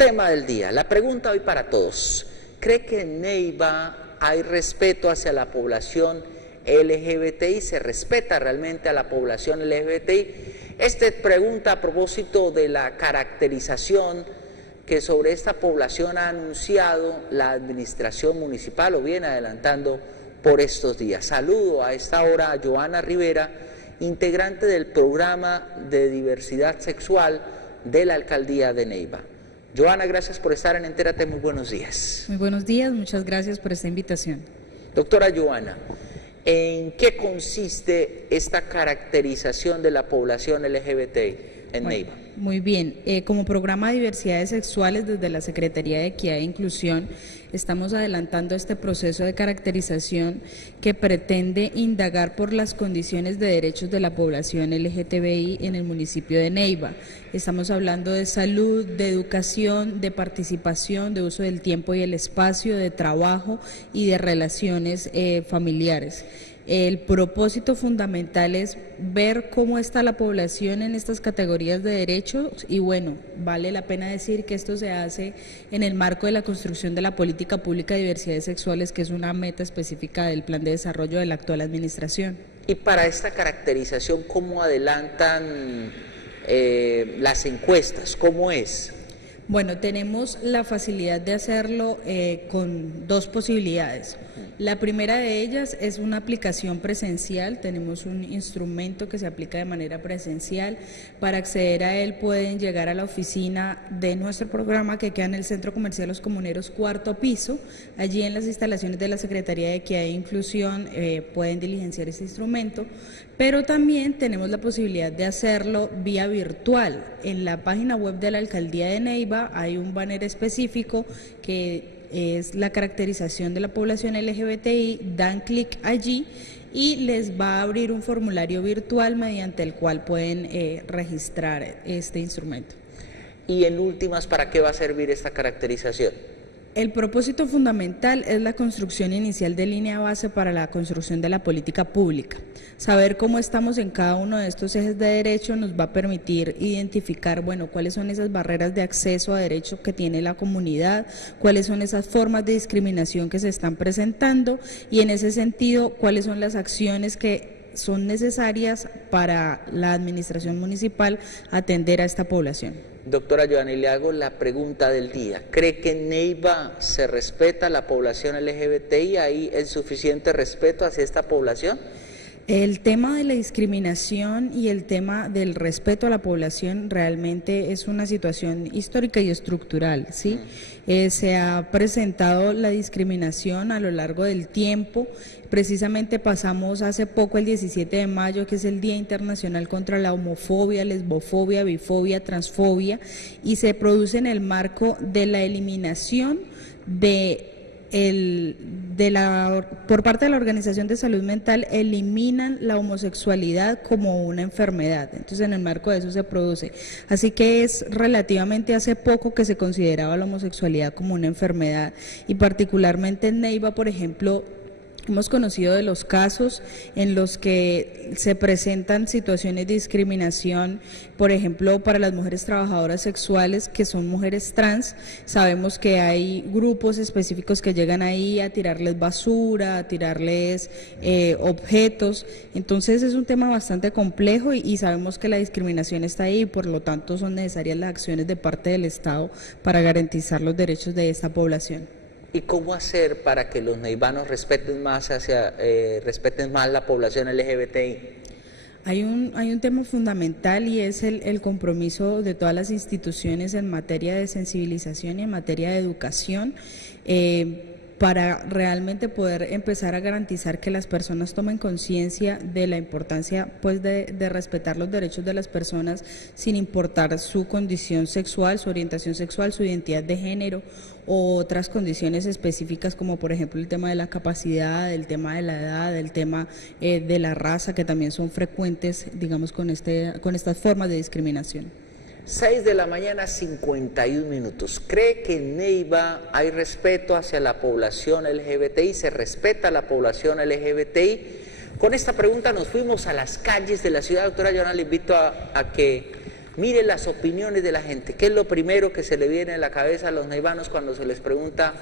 Tema del día, la pregunta hoy para todos. ¿Cree que en Neiva hay respeto hacia la población LGBTI? ¿Se respeta realmente a la población LGBTI? Esta pregunta a propósito de la caracterización que sobre esta población ha anunciado la administración municipal o viene adelantando por estos días. Saludo a esta hora a Joana Rivera, integrante del programa de diversidad sexual de la alcaldía de Neiva. Joana, gracias por estar en Entérate, muy buenos días. Muy buenos días, muchas gracias por esta invitación. Doctora Joana, ¿en qué consiste esta caracterización de la población LGBTI en Neiva? Muy bien, como programa de diversidades sexuales desde la Secretaría de Equidad e Inclusión estamos adelantando este proceso de caracterización que pretende indagar por las condiciones de derechos de la población LGTBI en el municipio de Neiva. Estamos hablando de salud, de educación, de participación, de uso del tiempo y el espacio, de trabajo y de relaciones familiares. El propósito fundamental es ver cómo está la población en estas categorías de derechos y bueno, vale la pena decir que esto se hace en el marco de la construcción de la política pública de diversidades sexuales, que es una meta específica del plan de desarrollo de la actual administración. Y para esta caracterización, ¿cómo adelantan las encuestas? ¿Cómo es? Bueno, tenemos la facilidad de hacerlo con dos posibilidades. La primera de ellas es una aplicación presencial, tenemos un instrumento que se aplica de manera presencial. Para acceder a él pueden llegar a la oficina de nuestro programa que queda en el Centro Comercial Los Comuneros, cuarto piso. Allí en las instalaciones de la Secretaría de Equidad e Inclusión pueden diligenciar este instrumento, pero también tenemos la posibilidad de hacerlo vía virtual. En la página web de la Alcaldía de Neiva hay un banner específico que es la caracterización de la población LGBTI, dan clic allí y les va a abrir un formulario virtual mediante el cual pueden registrar este instrumento. Y en últimas, ¿para qué va a servir esta caracterización? El propósito fundamental es la construcción inicial de línea base para la construcción de la política pública. Saber cómo estamos en cada uno de estos ejes de derecho nos va a permitir identificar, bueno, cuáles son esas barreras de acceso a derecho que tiene la comunidad, cuáles son esas formas de discriminación que se están presentando y en ese sentido, cuáles son las acciones que son necesarias para la administración municipal atender a esta población. Doctora Joana, y le hago la pregunta del día. ¿Cree que en Neiva se respeta a la población LGBTI? ¿Hay el suficiente respeto hacia esta población? El tema de la discriminación y el tema del respeto a la población realmente es una situación histórica y estructural, ¿sí? Se ha presentado la discriminación a lo largo del tiempo. Precisamente pasamos hace poco el 17 de mayo, que es el Día Internacional contra la Homofobia, Lesbofobia, Bifobia, Transfobia, y se produce en el marco de la eliminación por parte de la Organización de Salud Mental, eliminan la homosexualidad como una enfermedad. Entonces, en el marco de eso se produce. Así que es relativamente hace poco que se consideraba la homosexualidad como una enfermedad y particularmente en Neiva, por ejemplo, hemos conocido de los casos en los que se presentan situaciones de discriminación, por ejemplo, para las mujeres trabajadoras sexuales que son mujeres trans. Sabemos que hay grupos específicos que llegan ahí a tirarles basura, a tirarles objetos. Entonces es un tema bastante complejo y sabemos que la discriminación está ahí y por lo tanto son necesarias las acciones de parte del Estado para garantizar los derechos de esta población. ¿Y cómo hacer para que los neivanos respeten más la población LGBTI? Hay un tema fundamental y es el compromiso de todas las instituciones en materia de sensibilización y en materia de educación para realmente poder empezar a garantizar que las personas tomen conciencia de la importancia pues de respetar los derechos de las personas sin importar su condición sexual, su orientación sexual, su identidad de género o otras condiciones específicas como por ejemplo el tema de la capacidad, el tema de la edad, el tema de la raza, que también son frecuentes, digamos, con estas formas de discriminación. 6 de la mañana, 51 minutos. ¿Cree que en Neiva hay respeto hacia la población LGBTI? ¿Se respeta a la población LGBTI? Con esta pregunta nos fuimos a las calles de la ciudad. Doctora Joana, le invito a que Mire las opiniones de la gente. ¿Qué es lo primero que se le viene a la cabeza a los neivanos cuando se les pregunta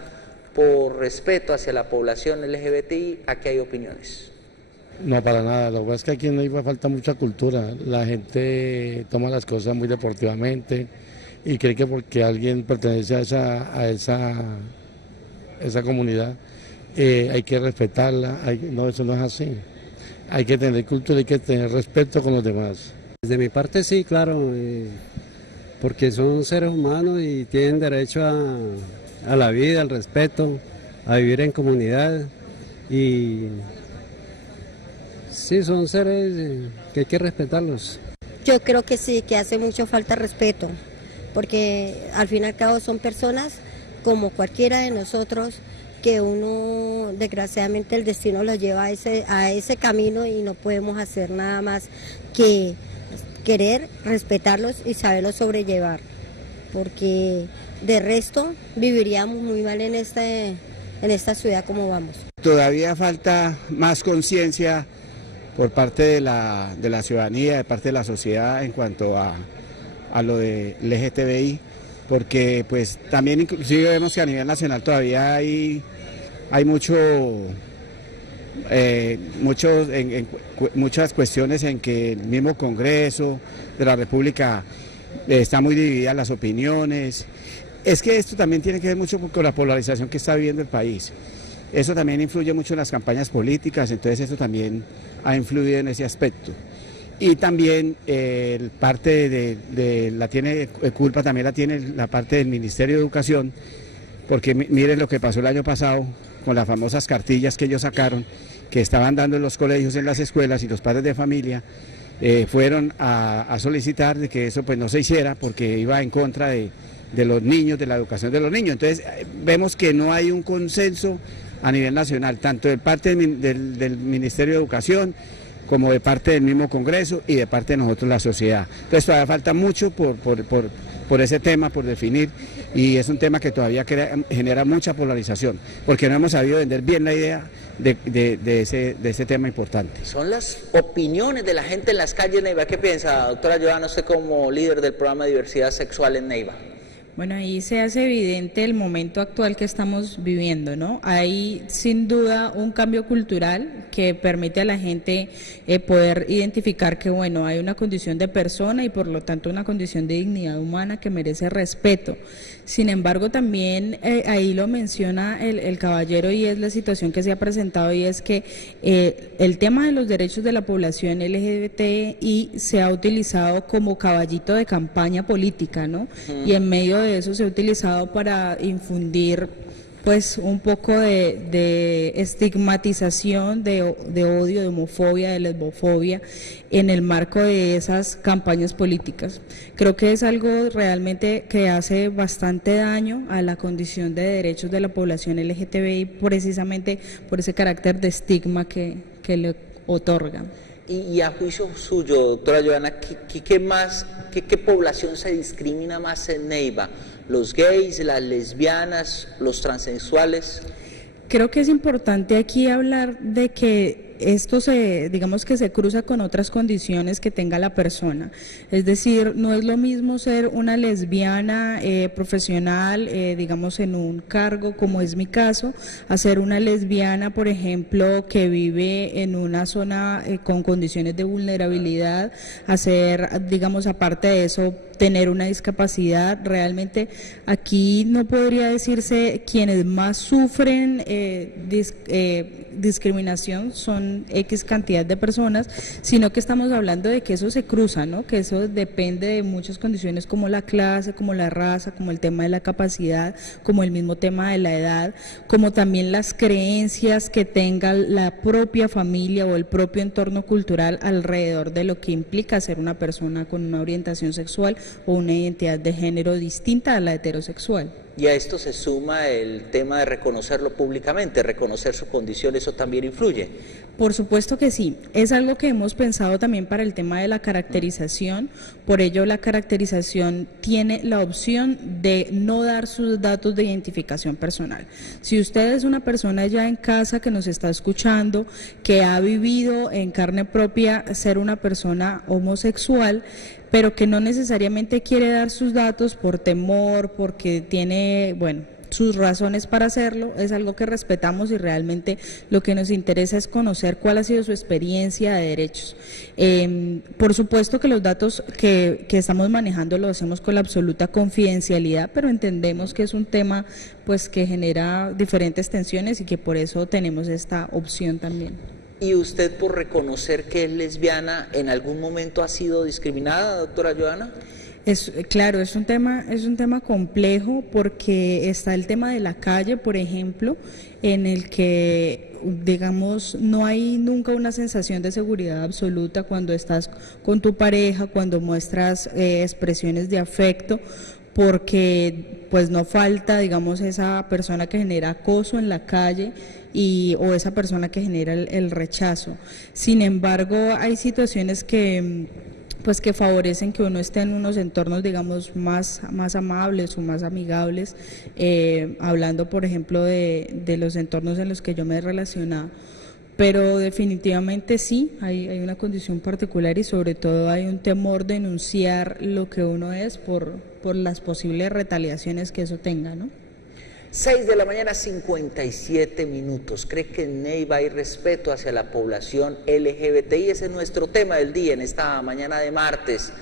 por respeto hacia la población LGBTI? ¿A qué hay opiniones? No, para nada. Lo que pasa es que aquí en Neiva falta mucha cultura. La gente toma las cosas muy deportivamente y cree que porque alguien pertenece a esa comunidad hay que respetarla. No, eso no es así. Hay que tener cultura, hay que tener respeto con los demás. Desde mi parte sí, claro, porque son seres humanos y tienen derecho a la vida, al respeto, a vivir en comunidad y sí, son seres que hay que respetarlos. Yo creo que sí, que hace mucho falta respeto, porque al fin y al cabo son personas como cualquiera de nosotros, que uno desgraciadamente el destino los lleva a ese camino y no podemos hacer nada más que querer respetarlos y saberlos sobrellevar, porque de resto viviríamos muy mal en esta ciudad como vamos. Todavía falta más conciencia por parte de la ciudadanía, de parte de la sociedad en cuanto a lo de LGTBI, porque pues también inclusive vemos que a nivel nacional todavía hay muchas cuestiones en que el mismo Congreso de la República está muy dividida las opiniones. Es que esto también tiene que ver mucho con la polarización que está viviendo el país. Eso también influye mucho en las campañas políticas, entonces eso también ha influido en ese aspecto. Y también culpa también la tiene la parte del Ministerio de Educación, porque miren lo que pasó el año pasado con las famosas cartillas que ellos sacaron, que estaban dando en los colegios, en las escuelas, y los padres de familia fueron a solicitar de que eso pues no se hiciera porque iba en contra de los niños, de la educación de los niños. Entonces vemos que no hay un consenso a nivel nacional, tanto de parte del Ministerio de Educación como de parte del mismo Congreso y de parte de nosotros, la sociedad. Entonces todavía falta mucho por ese tema, por definir, y es un tema que todavía genera mucha polarización, porque no hemos sabido vender bien la idea de ese tema importante. Son las opiniones de la gente en las calles, Neiva. ¿Qué piensa, doctora Joana, usted como líder del programa de diversidad sexual en Neiva? Bueno, ahí se hace evidente el momento actual que estamos viviendo, ¿no? Hay sin duda un cambio cultural que permite a la gente poder identificar que, bueno, hay una condición de persona y por lo tanto una condición de dignidad humana que merece respeto. Sin embargo, también ahí lo menciona el caballero y es la situación que se ha presentado, y es que el tema de los derechos de la población LGBTI se ha utilizado como caballito de campaña política, ¿no? Y en medio de eso se ha utilizado para infundir pues un poco de estigmatización, de odio, de homofobia, de lesbofobia en el marco de esas campañas políticas. Creo que es algo realmente que hace bastante daño a la condición de derechos de la población LGTBI, precisamente por ese carácter de estigma que le otorgan. Y a juicio suyo, doctora Joana, ¿qué población se discrimina más en Neiva? ¿Los gays, las lesbianas, los transexuales? Creo que es importante aquí hablar de que esto digamos que se cruza con otras condiciones que tenga la persona. Es decir, no es lo mismo ser una lesbiana profesional, digamos en un cargo como es mi caso, a ser una lesbiana, por ejemplo, que vive en una zona con condiciones de vulnerabilidad, a ser, digamos, aparte de eso, tener una discapacidad. Realmente aquí no podría decirse quienes más sufren discriminación son X cantidad de personas, sino que estamos hablando de que eso se cruza, ¿no? Que eso depende de muchas condiciones como la clase, como la raza, como el tema de la capacidad, como el mismo tema de la edad, como también las creencias que tenga la propia familia o el propio entorno cultural alrededor de lo que implica ser una persona con una orientación sexual o una identidad de género distinta a la heterosexual. Y a esto se suma el tema de reconocerlo públicamente, reconocer su condición, ¿eso también influye? Por supuesto que sí, es algo que hemos pensado también para el tema de la caracterización, por ello la caracterización tiene la opción de no dar sus datos de identificación personal. Si usted es una persona ya en casa que nos está escuchando, que ha vivido en carne propia ser una persona homosexual, pero que no necesariamente quiere dar sus datos por temor, porque tiene, bueno, sus razones para hacerlo, es algo que respetamos y realmente lo que nos interesa es conocer cuál ha sido su experiencia de derechos. Por supuesto que los datos que estamos manejando lo hacemos con la absoluta confidencialidad, pero entendemos que es un tema pues que genera diferentes tensiones y que por eso tenemos esta opción también. ¿Y usted, por reconocer que es lesbiana, en algún momento ha sido discriminada, doctora Johanna? Claro, es un tema complejo porque está el tema de la calle, por ejemplo, en el que, digamos, no hay nunca una sensación de seguridad absoluta cuando estás con tu pareja, cuando muestras expresiones de afecto, porque pues no falta, digamos, esa persona que genera acoso en la calle o esa persona que genera el rechazo. Sin embargo, hay situaciones que favorecen que uno esté en unos entornos, digamos, más amables o más amigables, hablando, por ejemplo, de los entornos en los que yo me he relacionado. Pero definitivamente sí, hay una condición particular y sobre todo hay un temor de denunciar lo que uno es por las posibles retaliaciones que eso tenga, ¿no? 6 de la mañana, 57 minutos. ¿Cree que en Neiva hay respeto hacia la población LGBTI? Ese es nuestro tema del día en esta mañana de martes,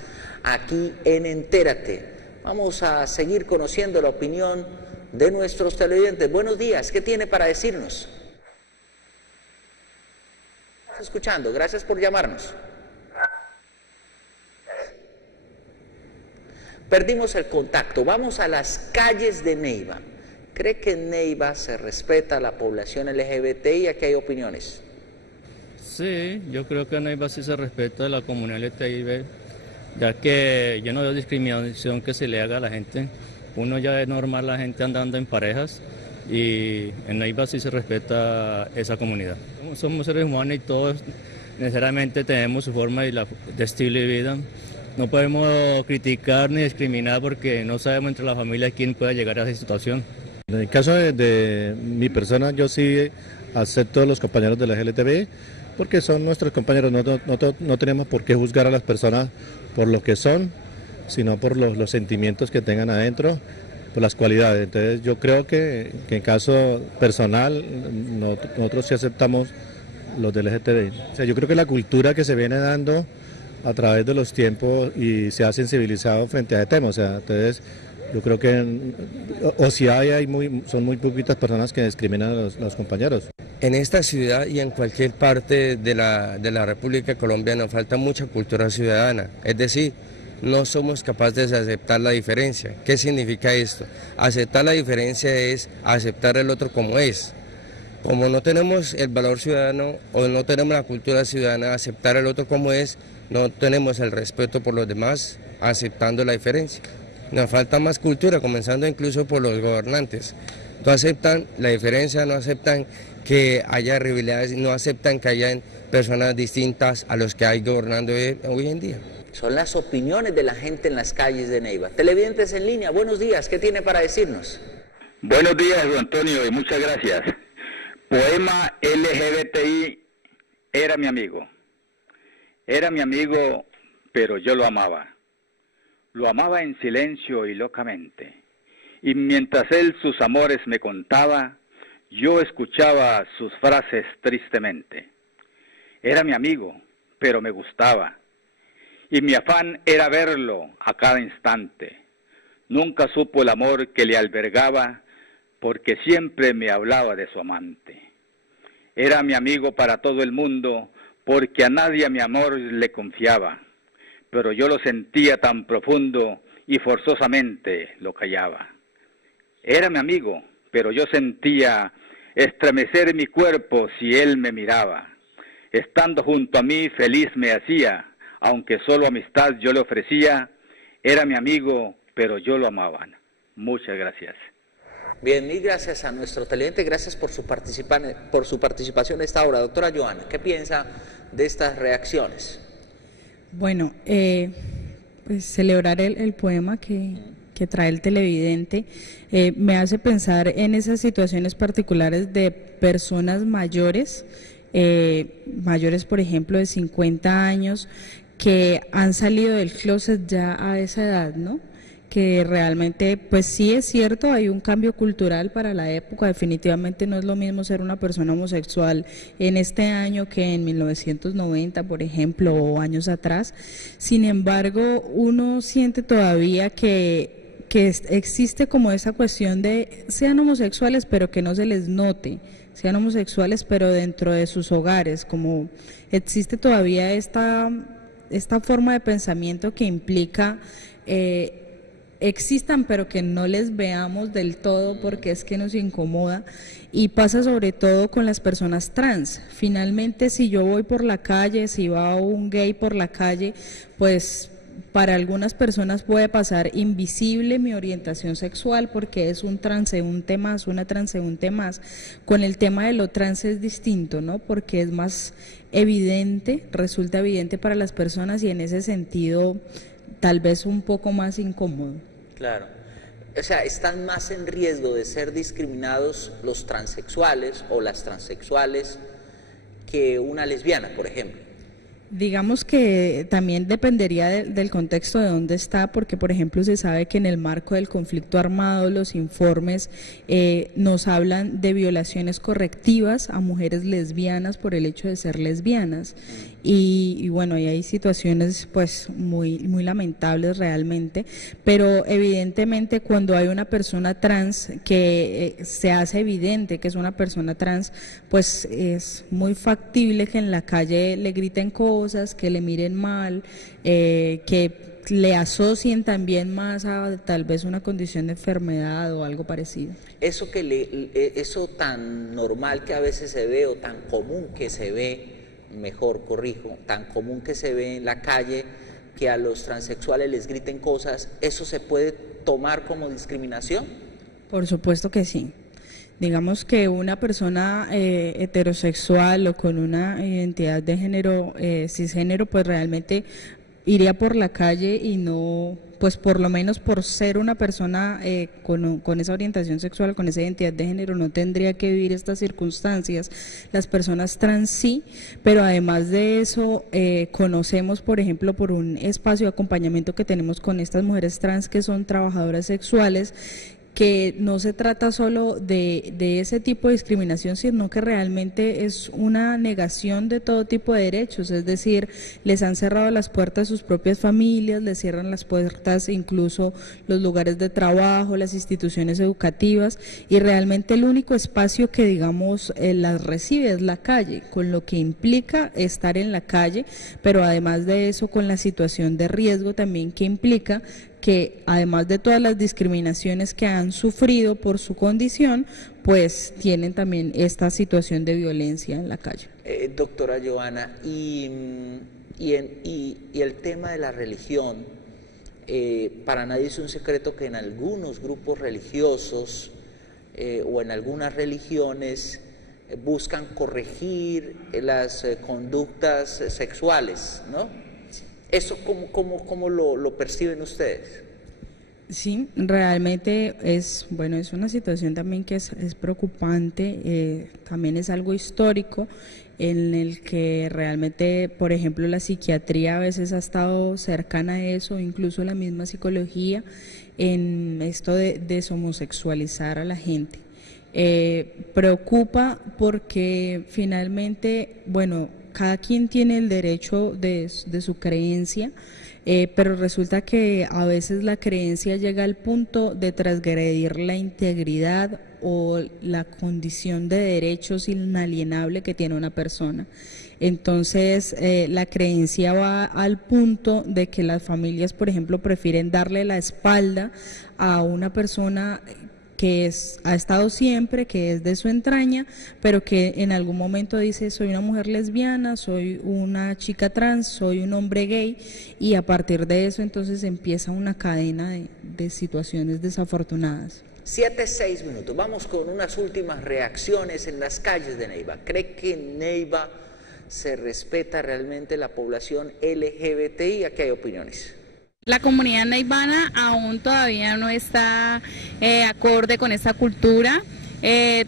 aquí en Entérate. Vamos a seguir conociendo la opinión de nuestros televidentes. Buenos días, ¿qué tiene para decirnos? Estamos escuchando, gracias por llamarnos. Perdimos el contacto, vamos a las calles de Neiva. ¿Cree que en Neiva se respeta a la población LGBTI? Aquí hay opiniones. Sí, yo creo que en Neiva sí se respeta a la comunidad LGBTI, ya que yo no veo discriminación que se le haga a la gente. Uno ya es normal la gente andando en parejas y en Neiva sí se respeta esa comunidad. Somos seres humanos y todos necesariamente tenemos su forma de estilo de vida. No podemos criticar ni discriminar porque no sabemos entre la familia quién pueda llegar a esa situación. En el caso de mi persona, yo sí acepto a los compañeros de la LGTB porque son nuestros compañeros, no tenemos por qué juzgar a las personas por lo que son, sino por los sentimientos que tengan adentro, por las cualidades. Entonces yo creo que en caso personal, nosotros sí aceptamos los del LGTB. O sea, yo creo que la cultura que se viene dando a través de los tiempos y se ha sensibilizado frente a ese tema, o sea, entonces yo creo que, son muy poquitas personas que discriminan a los compañeros. En esta ciudad y en cualquier parte de la República de Colombia nos falta mucha cultura ciudadana, es decir, no somos capaces de aceptar la diferencia. ¿Qué significa esto? Aceptar la diferencia es aceptar el otro como es. Como no tenemos el valor ciudadano o no tenemos la cultura ciudadana de aceptar el otro como es, no tenemos el respeto por los demás aceptando la diferencia. Nos falta más cultura, comenzando incluso por los gobernantes. No aceptan la diferencia, no aceptan que haya rivalidades, no aceptan que hayan personas distintas a los que hay gobernando hoy en día. Son las opiniones de la gente en las calles de Neiva. Televidentes en línea, buenos días, ¿qué tiene para decirnos? Buenos días, don Antonio, y muchas gracias. Poema LGBTI era mi amigo. Era mi amigo, pero yo lo amaba. Lo amaba en silencio y locamente. Y mientras él sus amores me contaba, yo escuchaba sus frases tristemente. Era mi amigo, pero me gustaba. Y mi afán era verlo a cada instante. Nunca supo el amor que le albergaba, porque siempre me hablaba de su amante. Era mi amigo para todo el mundo, porque a nadie mi amor le confiaba. Pero yo lo sentía tan profundo y forzosamente lo callaba. Era mi amigo, pero yo sentía estremecer mi cuerpo si él me miraba. Estando junto a mí feliz me hacía, aunque solo amistad yo le ofrecía. Era mi amigo, pero yo lo amaba. Muchas gracias. Bien, mil gracias a nuestro televidente, gracias por su participación en esta hora. Doctora Joana, ¿qué piensa de estas reacciones? Bueno, pues celebrar el poema que trae el televidente me hace pensar en esas situaciones particulares de personas mayores, por ejemplo de 50 años, que han salido del closet ya a esa edad, ¿no? Que realmente, pues sí es cierto, hay un cambio cultural para la época, definitivamente no es lo mismo ser una persona homosexual en este año que en 1990, por ejemplo, o años atrás. Sin embargo, uno siente todavía que existe como esa cuestión de sean homosexuales pero que no se les note, sean homosexuales pero dentro de sus hogares, como existe todavía esta forma de pensamiento que implica existan pero que no les veamos del todo porque es que nos incomoda, y pasa sobre todo con las personas trans. Finalmente, si yo voy por la calle, si va un gay por la calle, pues para algunas personas puede pasar invisible mi orientación sexual porque es un transeúnte más, una transeúnte más. Con el tema de lo trans es distinto, ¿no? Porque es más evidente, resulta evidente para las personas y en ese sentido tal vez un poco más incómodo. Claro. O sea, están más en riesgo de ser discriminados los transexuales o las transexuales que una lesbiana, por ejemplo. Digamos que también dependería del contexto de dónde está, porque por ejemplo se sabe que en el marco del conflicto armado los informes nos hablan de violaciones correctivas a mujeres lesbianas por el hecho de ser lesbianas, y bueno, y hay situaciones pues muy lamentables realmente, pero evidentemente cuando hay una persona trans que se hace evidente que es una persona trans, pues es muy factible que en la calle le griten cosas, que le miren mal, que le asocien también más a tal vez una condición de enfermedad o algo parecido. Eso eso tan normal que a veces se ve o tan común que se ve, mejor corrijo, tan común que se ve en la calle, que a los transexuales les griten cosas, ¿eso se puede tomar como discriminación? Por supuesto que sí. Digamos que una persona heterosexual o con una identidad de género cisgénero, pues realmente iría por la calle y no, pues por lo menos por ser una persona con esa orientación sexual, con esa identidad de género, no tendría que vivir estas circunstancias. Las personas trans sí, pero además de eso conocemos, por ejemplo, por un espacio de acompañamiento que tenemos con estas mujeres trans que son trabajadoras sexuales, que no se trata solo de ese tipo de discriminación, sino que realmente es una negación de todo tipo de derechos, es decir, les han cerrado las puertas a sus propias familias, les cierran las puertas incluso los lugares de trabajo, las instituciones educativas, y realmente el único espacio que, digamos, las recibe es la calle, con lo que implica estar en la calle, pero además de eso con la situación de riesgo también que implica que además de todas las discriminaciones que han sufrido por su condición, pues tienen también esta situación de violencia en la calle. Doctora Joana, y el tema de la religión, para nadie es un secreto que en algunos grupos religiosos o en algunas religiones buscan corregir las conductas sexuales, ¿no? ¿Eso cómo lo perciben ustedes? Sí, realmente es una situación también que es preocupante, también es algo histórico en el que realmente, por ejemplo, la psiquiatría a veces ha estado cercana a eso, incluso la misma psicología, en esto de deshomosexualizar a la gente. Preocupa porque finalmente, cada quien tiene el derecho de su creencia, pero resulta que a veces la creencia llega al punto de transgredir la integridad o la condición de derechos inalienable que tiene una persona. Entonces, la creencia va al punto de que las familias, por ejemplo, prefieren darle la espalda a una persona que ha estado siempre, que es de su entraña, pero que en algún momento dice soy una mujer lesbiana, soy una chica trans, soy un hombre gay, y a partir de eso entonces empieza una cadena de situaciones desafortunadas. 7:06. Vamos con unas últimas reacciones en las calles de Neiva. ¿Cree que en Neiva se respeta realmente la población LGBTI? Aquí hay opiniones. La comunidad neivana aún todavía no está acorde con esta cultura,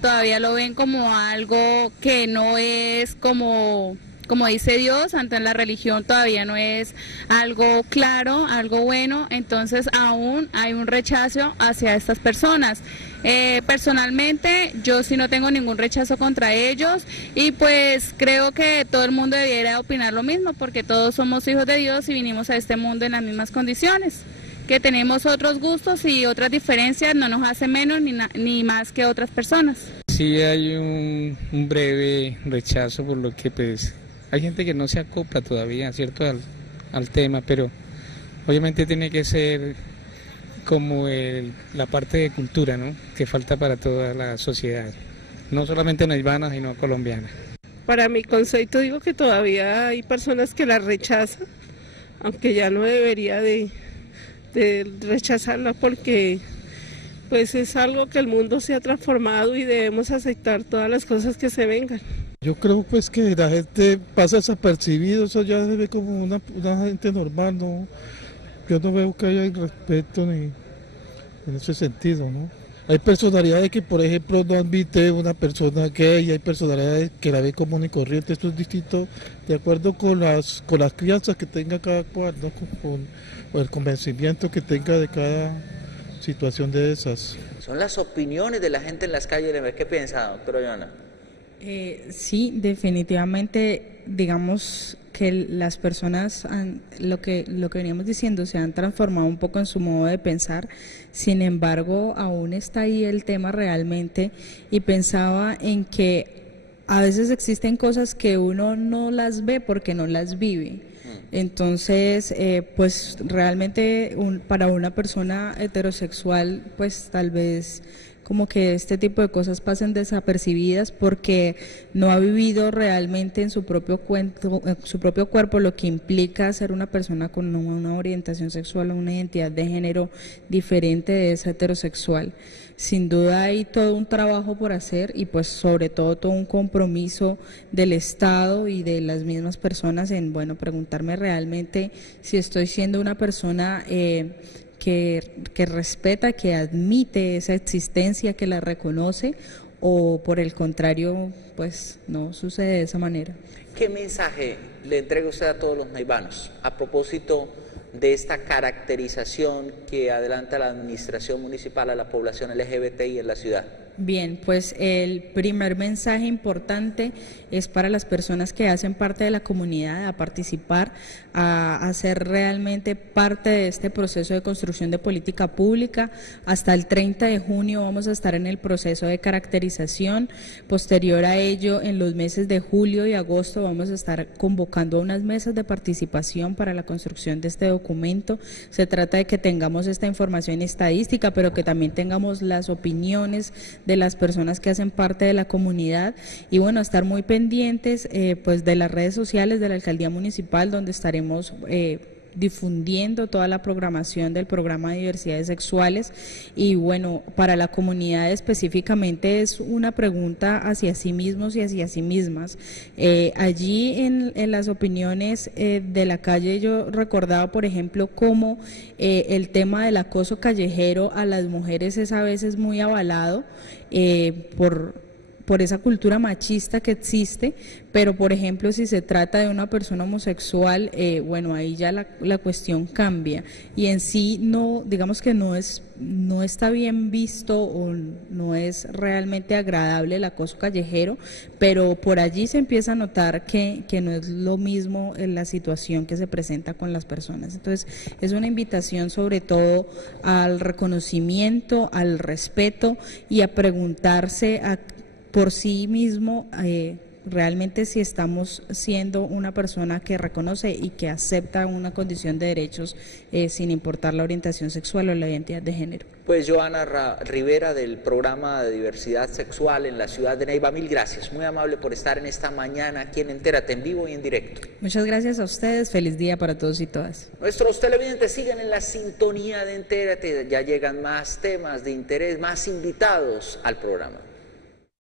todavía lo ven como algo que no es como dice Dios, ante la religión todavía no es algo claro, algo bueno, entonces aún hay un rechazo hacia estas personas. Personalmente yo sí no tengo ningún rechazo contra ellos y pues creo que todo el mundo debiera opinar lo mismo porque todos somos hijos de Dios y vinimos a este mundo en las mismas condiciones. Que tenemos otros gustos y otras diferencias no nos hace menos ni más que otras personas. Sí hay un breve rechazo por lo que pues hay gente que no se acopla todavía, ¿cierto?, al tema, pero obviamente tiene que ser como la parte de cultura, ¿no?, que falta para toda la sociedad, no solamente neivana, sino colombiana. Para mi concepto digo que todavía hay personas que la rechazan, aunque ya no debería de rechazarla porque pues es algo que el mundo se ha transformado y debemos aceptar todas las cosas que se vengan. Yo creo pues que la gente pasa desapercibido, eso ya se ve como una gente normal, ¿no? Yo no veo que haya respeto ni en ese sentido, ¿no? Hay personalidades que, por ejemplo, no admite una persona gay, hay personalidades que la ven común y corriente, esto es distinto de acuerdo con las crianzas que tenga cada cual, ¿no? Con el convencimiento que tenga de cada situación de esas. Son las opiniones de la gente en las calles. ¿Qué piensa, doctora Joana? Sí, definitivamente, digamos que las personas, lo que veníamos diciendo, se han transformado un poco en su modo de pensar, sin embargo, aún está ahí el tema realmente, y pensaba en que a veces existen cosas que uno no las ve porque no las vive. Entonces, pues realmente para una persona heterosexual, pues tal vez como que este tipo de cosas pasen desapercibidas porque no ha vivido realmente en su propio cuerpo lo que implica ser una persona con una orientación sexual o una identidad de género diferente de esa heterosexual. Sin duda hay todo un trabajo por hacer y pues sobre todo un compromiso del Estado y de las mismas personas en, bueno, preguntarme realmente si estoy siendo una persona que respeta, que admite esa existencia, que la reconoce, o por el contrario, pues no sucede de esa manera. ¿Qué mensaje le entrega usted a todos los neivanos a propósito de esta caracterización que adelanta la administración municipal a la población LGBTI en la ciudad? Bien, pues el primer mensaje importante es para las personas que hacen parte de la comunidad, a participar, a ser realmente parte de este proceso de construcción de política pública. Hasta el 30 de junio vamos a estar en el proceso de caracterización. Posterior a ello, en los meses de julio y agosto vamos a estar convocando a unas mesas de participación para la construcción de este documento. Se trata de que tengamos esta información estadística, pero que también tengamos las opiniones de las personas que hacen parte de la comunidad y bueno, estar muy pendientes pues de las redes sociales de la Alcaldía Municipal, donde estaremos difundiendo toda la programación del programa de diversidades sexuales. Y bueno, para la comunidad específicamente es una pregunta hacia sí mismos y hacia sí mismas. Allí en las opiniones de la calle yo recordaba, por ejemplo, cómo el tema del acoso callejero a las mujeres es a veces muy avalado por esa cultura machista que existe, pero por ejemplo si se trata de una persona homosexual, bueno, ahí ya la cuestión cambia y en sí no, digamos que no está bien visto o no es realmente agradable el acoso callejero, pero por allí se empieza a notar que no es lo mismo en la situación que se presenta con las personas. Entonces es una invitación sobre todo al reconocimiento, al respeto y a preguntarse por sí mismo, realmente si estamos siendo una persona que reconoce y que acepta una condición de derechos sin importar la orientación sexual o la identidad de género. Pues Joana Rivera del programa de diversidad sexual en la ciudad de Neiva, mil gracias, muy amable por estar en esta mañana aquí en Entérate en vivo y en directo. Muchas gracias a ustedes, feliz día para todos y todas. Nuestros televidentes siguen en la sintonía de Entérate, ya llegan más temas de interés, más invitados al programa.